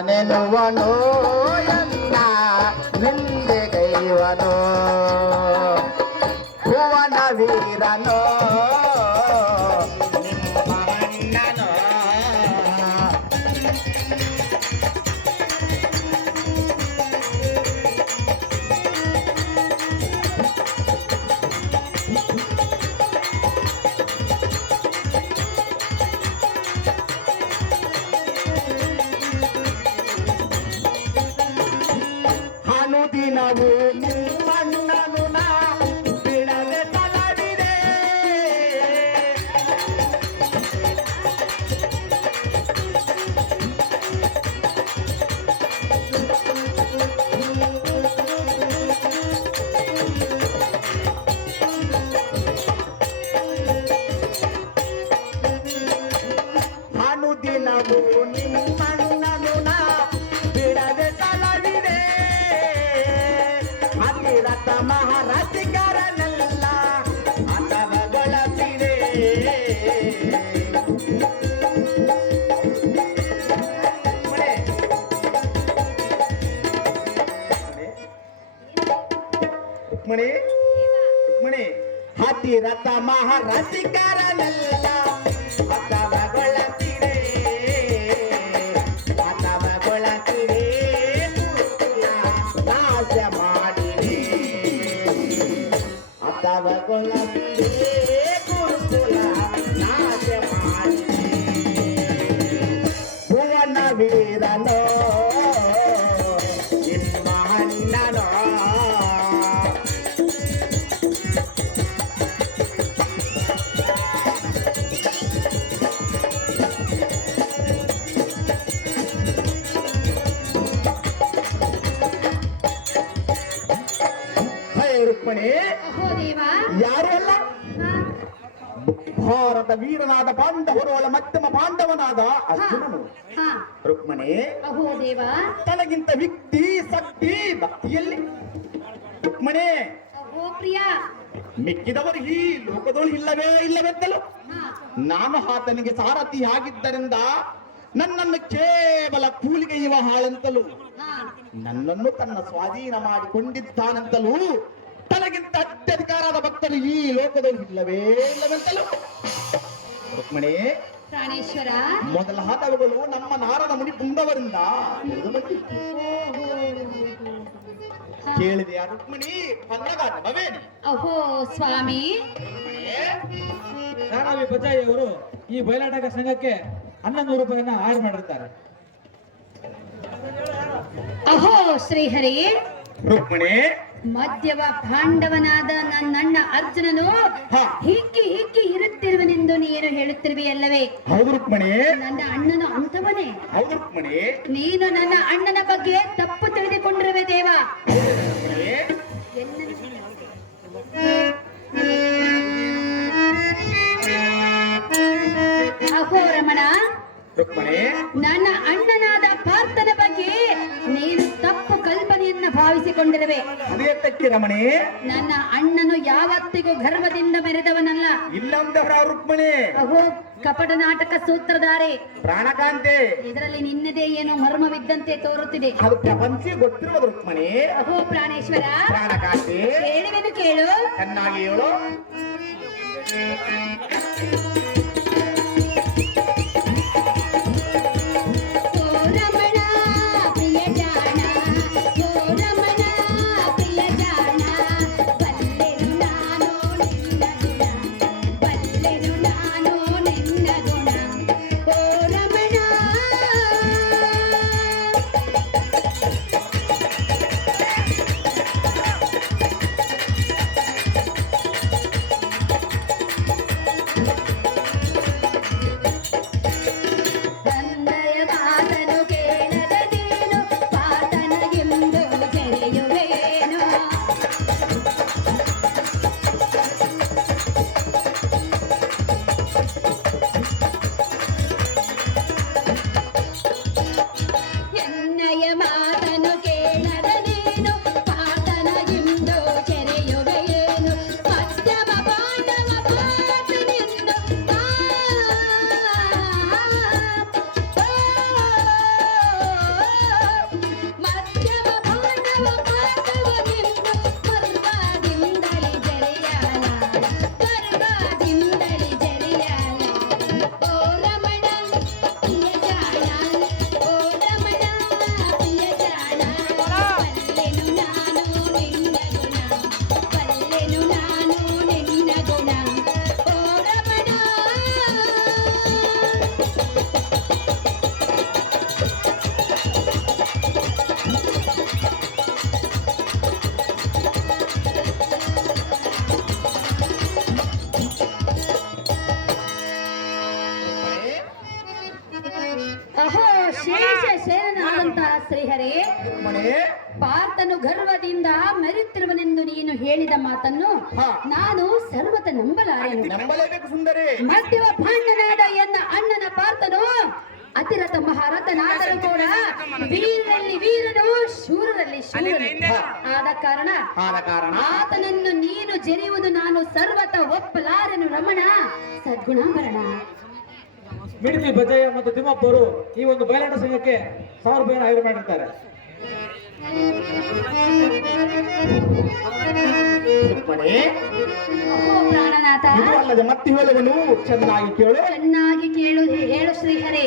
ತಾನೆನುವನು ಎನ್ನ ನಿಂದೆಗೈವನು ಭುವನ ವೀರನೋ ನಿಮ್ಮ ಅಣ್ಣನೋ ಅನುದಿನವೂ ನಿಮ್ಮಣ್ಣನು ನಾ ಬಿಡದೆ ತಲಡಿದೆ ಅನುದಿನವೂ ನಿಮ್ಮಣ್ಣನು ನಾ ಬಿಡದೆ ತಲಡಿದೆ ಅತಿರಥ ಮಹಾರಾಜಿಕರನೆಲ್ಲ ಅಥವಗೊಳತಿದೆ ರುಕ್ಮಿಣಿ ರುಕ್ಮಿಣಿ ಅತಿರಥ ಮಹಾರಾಜಿಕರನೆಲ್ಲ ಅಥವಗೊಳತಿದೆ ಅಥವಗೊಳತಿದೆ ನಾಶ ಮಾಡಿದೆ ಅಥವಗೊಳತಿದೆ ಗುರುಕುಲ ನಾಶ ಮಾಡಿದೆ ಭುವನ ವೀರನೋ ನಿಮ್ಮ ಅಣ್ಣನೋ ರುಕ್ಮಿಣಿ ಅಹೋ ದೇವ ಯಾರು ಅಲ್ಲ ಭಾರತ ವೀರನಾದ ಪಾಂಡವರೊಳ ಮಧ್ಯಮ ಪಾಂಡವನಾದ ಅರ್ಜುನನು ರುಕ್ಮಿಣಿ ಅಹೋ ದೇವ ತನಗಿಂತ ವ್ಯಕ್ತಿ ಶಕ್ತಿ ಭಕ್ತಿಯಲ್ಲಿ ರುಕ್ಮಿಣಿ ಅಹೋ ಪ್ರಿಯ ಮಿಕ್ಕಿದವರು ಈ ಲೋಕದೊಳು ಇಲ್ಲವೆತ್ತಲು ನಾನು ಆತನಿಗೆ ಸಾರಥಿ ಆಗಿದ್ದರಿಂದ ನನ್ನನ್ನು ಕೇವಲ ಕೂಲಿಗೆ ಇವ ಹಾಳೆಂತಲೂ ನನ್ನನ್ನು ತನ್ನ ಸ್ವಾಧೀನ ಮಾಡಿಕೊಂಡಿದ್ದಾನೆಂತಲೂ ತನಗಿಂತ ಅತ್ಯಧಿಕಾರದ ಭಕ್ತರು ಈ ಲೋಕದಲ್ಲಿ ಇಲ್ಲವೆಂತಲೂ ರುಕ್ಮಿಣಿ ಪ್ರಾಣೇಶ್ವರ ಮೊದಲಾದವುಗಳು ನಮ್ಮ ನಾರದ ಮುನಿ ಪುಂಗವರಿಂದ ಕೇಳಿದೆಯಾ ರುಕ್ಮಿಣಿ ಪನ್ನಗಾಟವೇನು ಅಹೋ ಸ್ವಾಮಿ ರಾಣಾವಿ ಬಜಾಯಿ ಅವರು ಈ ಬಯಲಾಟಕ ಸಂಘಕ್ಕೆ 1100 ರೂಪಾಯಿನ ಆಡ್ ಮಾಡಿರ್ತಾರೆ. ಅಹೋ ಶ್ರೀಹರಿ ರುಕ್ಮಿಣಿ ಮಧ್ಯವ ಪಾಂಡವನಾದ ನನ್ನಣ್ಣ ಅರ್ಜುನನು ಹಿಕ್ಕಿ ಹಿಕ್ಕಿ ಇರುತ್ತಿರುವನೆಂದು ನೀನು ಹೇಳುತ್ತಿರುವೆಯಲ್ಲವೇ? ಹೌದು ರುಕ್ಮಿಣಿ. ನನ್ನ ಅಣ್ಣನು ಅಂತವನೇ? ಹೌದು ರುಕ್ಮಿಣಿ. ನೀನು ನನ್ನ ಅಣ್ಣನ ಬಗ್ಗೆ ತಪ್ಪು ತಿಳಿದುಕೊಂಡಿರುವೆ ದೇವ. ಅಹೋ ರಮಣ, ನನ್ನ ಅಣ್ಣನಾದ ಪಾರ್ಥನ ಬಗ್ಗೆ ನೀನು ತಪ್ಪು ಕಲ್ಪನೆಯನ್ನ ಭಾವಿಸಿಕೊಂಡಿರುವೆ. ರಮಣಿ, ನನ್ನ ಅಣ್ಣನು ಯಾವತ್ತಿಗೂ ಗರ್ವದಿಂದ ಮೆರೆದವನಲ್ಲ. ಇಲ್ಲಂದವರ ರುಕ್ಮಿಣಿ. ಅಹೋ ಕಪಟ ನಾಟಕ ಸೂತ್ರಧಾರೆ ಪ್ರಾಣಕಾಂತೆ. ಇದರಲ್ಲಿ ನಿನ್ನದೇ ಏನೋ ಮರ್ಮವಿದ್ದಂತೆ ತೋರುತ್ತಿದೆ. ಅದು ಪ್ರಪಂಚ ಗೊತ್ತಿರುವುದು ರುಕ್ಮಿಣಿ. ಅಹೋ ಪ್ರಾಣೇಶ್ವರ, ಪ್ರಾಣಕಾಂತೆ ಹೇಳಿವೆನು ಕೇಳು. ಚೆನ್ನಾಗಿ ಹೇಳು. ಶರಣನಾದಂತಹ ಶ್ರೀಹರಿ, ರುಕ್ಮಣಿ ಪಾರ್ಥನು ಗರ್ವದಿಂದ ಮೆರೆಯುತ್ತಿರುವನೆಂದು ನೀನು ಹೇಳಿದ ಮಾತನ್ನು ಹಾ. ನಾನು ಸರ್ವತ ನಂಬಲಾರೆನು. ನಂಬಲೇಬೇಕು ಸುಂದರಿ. ಮಧ್ಯವ ಭಾಂಡನಾದ ಎನ್ನ ಅಣ್ಣನ ಪಾರ್ಥನು ಅತಿರಥ ಮಹಾರಥನಾದರೂ ಕೂಡ ವೀರರಲ್ಲಿ ವೀರನು, ಶೂರರಲ್ಲಿ ಶೂರನು. ಆದ ಕಾರಣ ಆತನನ್ನು ನೀನು ಜರಿಯುವುದು ನಾನು ಸರ್ವತ ಒಪ್ಪಲಾರೆನು ರಮಣ ಸದ್ಗುಣಾಭರಣ. ಮಿಡಿತಿ ಬಜಯ್ಯ ಮತ್ತು ತಿಮ್ಮಪ್ಪ ಅವರು ಈ ಒಂದು ಬಯಲಾಟ ಸಂಘಕ್ಕೆ 1000 ರೂಪಾಯಿಯನ್ನು ಆಯ್ಕೆ ಮಾಡಿರ್ತಾರೆ. ರುಕ್ಮಣಿ ಓ ಪ್ರಾಣನಾಥ, ಇದು ಅಲ್ಲದೆ ಮತ್ತೆ ಹೇಳುವನು ಚೆನ್ನಾಗಿ ಕೇಳು. ಚೆನ್ನಾಗಿ ಕೇಳು, ಹೇಳು ಶ್ರೀಹರಿ.